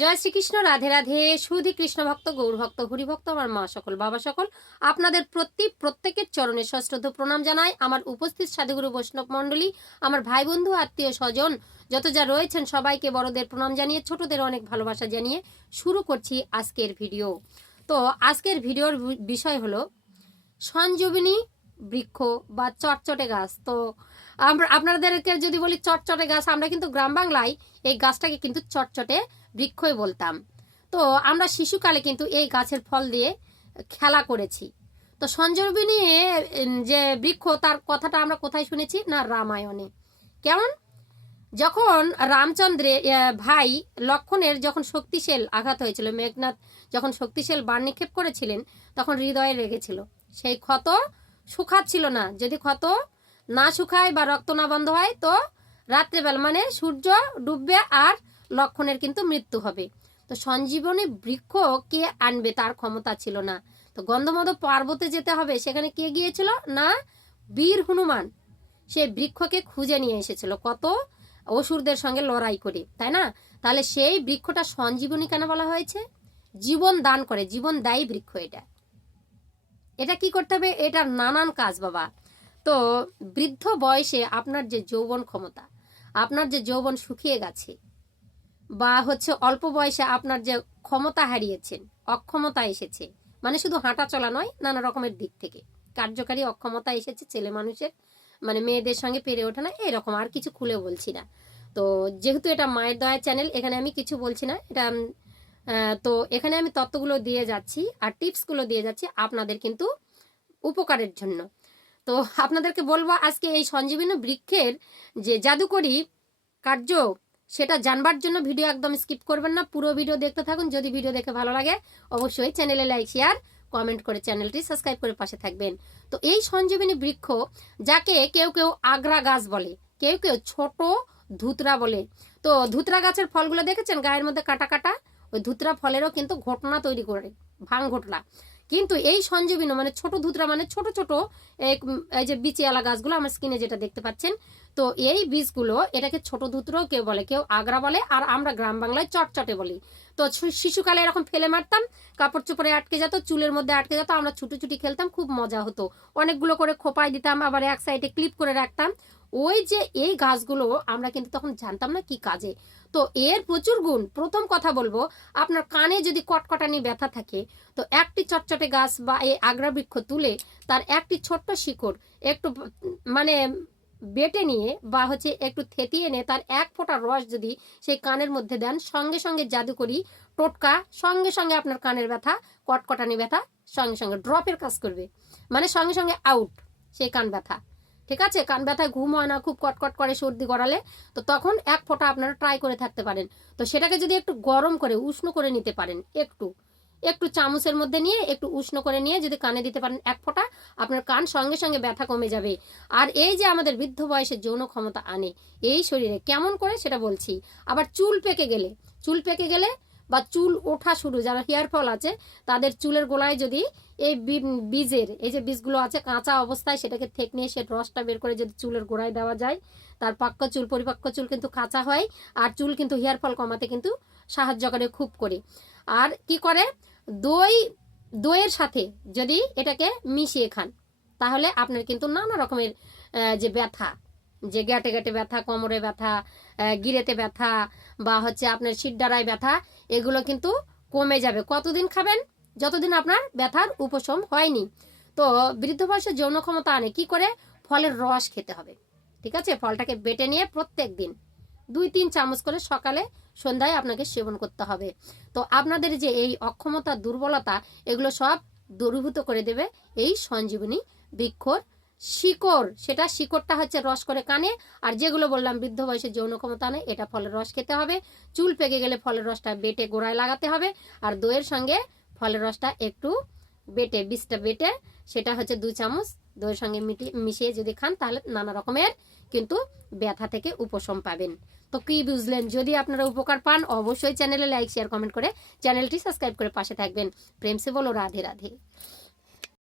জয় শ্রীকৃষ্ণ, রাধে রাধে, সুধি কৃষ্ণ ভক্ত, গৌর ভক্ত হরি ভক্ত আমার মা সকল, বাবা সকল। আপনাদের প্রতি প্রত্যেকের চরণে সশ্রদ্ধ প্রণাম জানাই। আমার উপস্থিত সাধুগুরু বৈষ্ণব মণ্ডলী, আমার ভাই বন্ধু আত্মীয় স্বজন, যত যা রয়েছেন সবাইকে বড়দের প্রণাম জানিয়ে, ছোটদের অনেক ভালোবাসা জানিয়ে শুরু করছি আজকের ভিডিও। তো আজকের ভিডিওর বিষয় হলো, সঞ্জীবনী বৃক্ষ বা চটচটে গাছ। তো আমরা আপনাদেরকে যদি বলি চটচটে গাছ, আমরা কিন্তু গ্রাম বাংলায় এই গাছটাকে কিন্তু চটচটে বৃক্ষই বলতাম। তো আমরা শিশুকালে কিন্তু এই গাছের ফল দিয়ে খেলা করেছি। তো সঞ্জীবনী উম, যে বৃক্ষ তার কথাটা আমরা কোথায় শুনেছি? না রামায়ণে। কেমন? যখন রামচন্দ্রের আহ, ভাই লক্ষণের যখন শক্তিশাল আঘাত হয়েছিল মেঘনাথ যখন শক্তিশাল বাণ নিক্ষেপ করেছিলেন তখন হৃদয়ে লেগেছিল সেই ক্ষত শুকাচ্ছিল না। যদি ক্ষত না শুকায় বা রক্ত না বন্ধ হয় তো রাত্রেবেলা মানে সূর্য ডুববে আর লক্ষণের কিন্তু মৃত্যু হবে। তো সঞ্জীবনী বৃক্ষ কে আনবে তার ক্ষমতা ছিল না। তো গন্ধমদ পার্বতে যেতে হবে, সেখানে কে গিয়েছিল? না, বীর হনুমান। সে বৃক্ষকে খুঁজে নিয়ে এসেছিল। কত? অসুরদের সঙ্গে লড়াই করে, তাই না? তাহলে সেই বৃক্ষটা সঞ্জীবনী কেন বলা হয়েছে? জীবন দান করে, জীবন দায়ী বৃক্ষ এটা। এটা কি করতে হবে? এটার নানান কাজ বাবা। তো বৃদ্ধ বয়সে আপনার যে যৌবন ক্ষমতা, আপনার যে যৌবন শুকিয়ে গেছে বা হচ্ছে অল্প বয়সে আপনার যে ক্ষমতা হারিয়েছেন, অক্ষমতা এসেছে মানে শুধু হাঁটা চলা নয়, নানা রকমের দিক থেকে। কার্যকারী অক্ষমতা এসেছে ছেলে মানুষের মানে মেয়েদের সঙ্গে পেরে ওঠে না, এরকম আর কিছু খুলে বলছি না। তো যেহেতু এটা মায়ের দয়া চ্যানেল, এখানে আমি কিছু বলছি না। এটা তো এখানে আমি তত্ত্বগুলো দিয়ে যাচ্ছি আর টিপসগুলো দিয়ে যাচ্ছি আপনাদের কিন্তু উপকারের জন্য। তো আপনাদেরকে বলব আজকে এই সঞ্জীবনী বৃক্ষের যে জাদুকরী কার্য সেটা জানবার জন্য ভিডিও একদম স্কিপ করবেন না, পুরো ভিডিও দেখতে থাকুন। যদি ভিডিও দেখে ভালো লাগে, অবশ্যই চ্যানেলে লাইক, শেয়ার, কমেন্ট করে চ্যানেলটি সাবস্ক্রাইব করে পাশে থাকবেন। তো এই সঞ্জীবনী বৃক্ষ, যাকে কেউ কেউ আগ্রা গাছ বলে, কেউ কেউ ছোট ধুতরা বলে। তো ধুতরা গাছের ফলগুলো দেখেছেন? গায়ের মধ্যে কাটা কাটা, ওই ধুতরা ফলেরও কিন্তু ঘটনা তৈরি করে ভাং ঘটলা কিন্তু এই সঞ্জীবনী মানে ছোট ধুতরা মানে ছোট ছোট এই যে বিচিয়ালা গাছগুলো আমার স্কিনে যেটা দেখতে পাচ্ছেন, তো এই বীজগুলো এটাকে ছোট ধুতরাও কেউ বলে, কেউ আগ্রা বলে, আর আমরা গ্রাম বাংলায় চটচটে বলি। তো শিশুকালে এরকম ফেলে মারতাম, কাপড় চোপড়ে আটকে যেত, চুলের মধ্যে আটকে যেত, আমরা ছুটি ছুটি খেলতাম, খুব মজা হতো। অনেকগুলো করে খোপায় দিতাম, আবার এক সাইডে ক্লিপ করে রাখতাম। ওই যে এই গাছগুলো আমরা কিন্তু তখন জানতাম না কি কাজে। তো এর প্রচুর গুণ। প্রথম কথা বলব, আপনার কানে যদি কটকটানি ব্যথা থাকে, তো একটি চটচটে গাছ বা এই আগ্রা বৃক্ষ তুলে তার একটি ছোট্ট শিকড় একটু মানে বেটে নিয়ে বা হচ্ছে একটু থেতিয়ে নিয়ে তার এক ফোঁটা রস যদি সেই কানের মধ্যে দেন, সঙ্গে সঙ্গে জাদু করি টোটকা, সঙ্গে সঙ্গে আপনার কানের ব্যথা, কটকটানি ব্যথা, সঙ্গে সঙ্গে ড্রপের কাজ করবে। মানে সঙ্গে সঙ্গে আউট সেই কান ব্যথা। ঠিক আছে? কান ব্যথায় ঘুম হয় না, খুব কটকট করে সর্দি গড়ালে, তো তখন এক ফোঁটা আপনারা ট্রাই করে থাকতে পারেন। তো সেটাকে যদি একটু গরম করে, উষ্ণ করে নিতে পারেন, একটু। একটু চামচের মধ্যে নিয়ে, একটু উষ্ণ করে নিয়ে যদি কানে দিতে পারেন এক ফোঁটা, আপনার কান সঙ্গে সঙ্গে ব্যথা কমে যাবে। আর এই যে আমাদের বৃদ্ধ বয়সে যৌন ক্ষমতা আনে, এই শরীরে কেমন করে সেটা বলছি। আবার চুল পেকে গেলে, চুল পেকে গেলে বা চুল ওঠা শুরু, যারা হেয়ার ফল আছে, তাদের চুলের গোড়ায় যদি এই বীজের, এই যে বীজগুলো আছে কাঁচা অবস্থায়, সেটাকে থেক নিয়ে সে রসটা বের করে যদি চুলের গোড়ায় দেওয়া যায়, তার পাক্ক চুল, পরিপাক্ক চুল কিন্তু কাঁচা হয় আর চুল কিন্তু হেয়ার ফল কমাতে কিন্তু সাহায্য করে খুব করে। আর কি করে? দই, দইয়ের সাথে যদি এটাকে মিশিয়ে খান, তাহলে আপনার কিন্তু নানা রকমের যে ব্যথা যে গ্যাটে গ্যাটে ব্যথা, কোমরে ব্যথা গিরেতে ব্যথা বা হচ্ছে আপনার শিরডারায় ব্যথা, এগুলো কিন্তু কমে যাবে। কতদিন খাবেন? যতদিন আপনার ব্যথার উপশম হয়নি। তো বৃদ্ধ বয়সে যৌন ক্ষমতা আনে, কি করে? ফলের রস খেতে হবে। ঠিক আছে? ফলটাকে বেটে নিয়ে প্রত্যেক দিন দুই, তিন চামচ করে সকালে সন্ধ্যায় আপনাকে সেবন করতে হবে। তো আপনাদের যে এই অক্ষমতা, দুর্বলতা, এগুলো সব দূরীভূত করে দেবে এই সঞ্জীবনী বৃক্ষর শিকড়, সেটা শিকড়টা হচ্ছে রস করে কানে, আর যেগুলো বললাম বৃদ্ধ বয়সে যৌন ক্ষমতা নেই, এটা ফলের রস খেতে হবে। চুল পেকে গেলে ফলের রসটা বেটে গোড়ায় লাগাতে হবে, আর দইয়ের সঙ্গে ফলের রসটা একটু বেটে, বীজটা বেটে, সেটা হচ্ছে দু চামচ দইয়ের সঙ্গে মিশিয়ে যদি খান তাহলে নানা রকমের কিন্তু ব্যথা থেকে উপশম পাবেন। তো কি বুঝলেন? যদি আপনারা উপকার পান, অবশ্যই চ্যানেলে লাইক, শেয়ার, কমেন্ট করে চ্যানেলটি সাবস্ক্রাইব করে পাশে থাকবেন। প্রেমসে বলো, রাধে রাধে।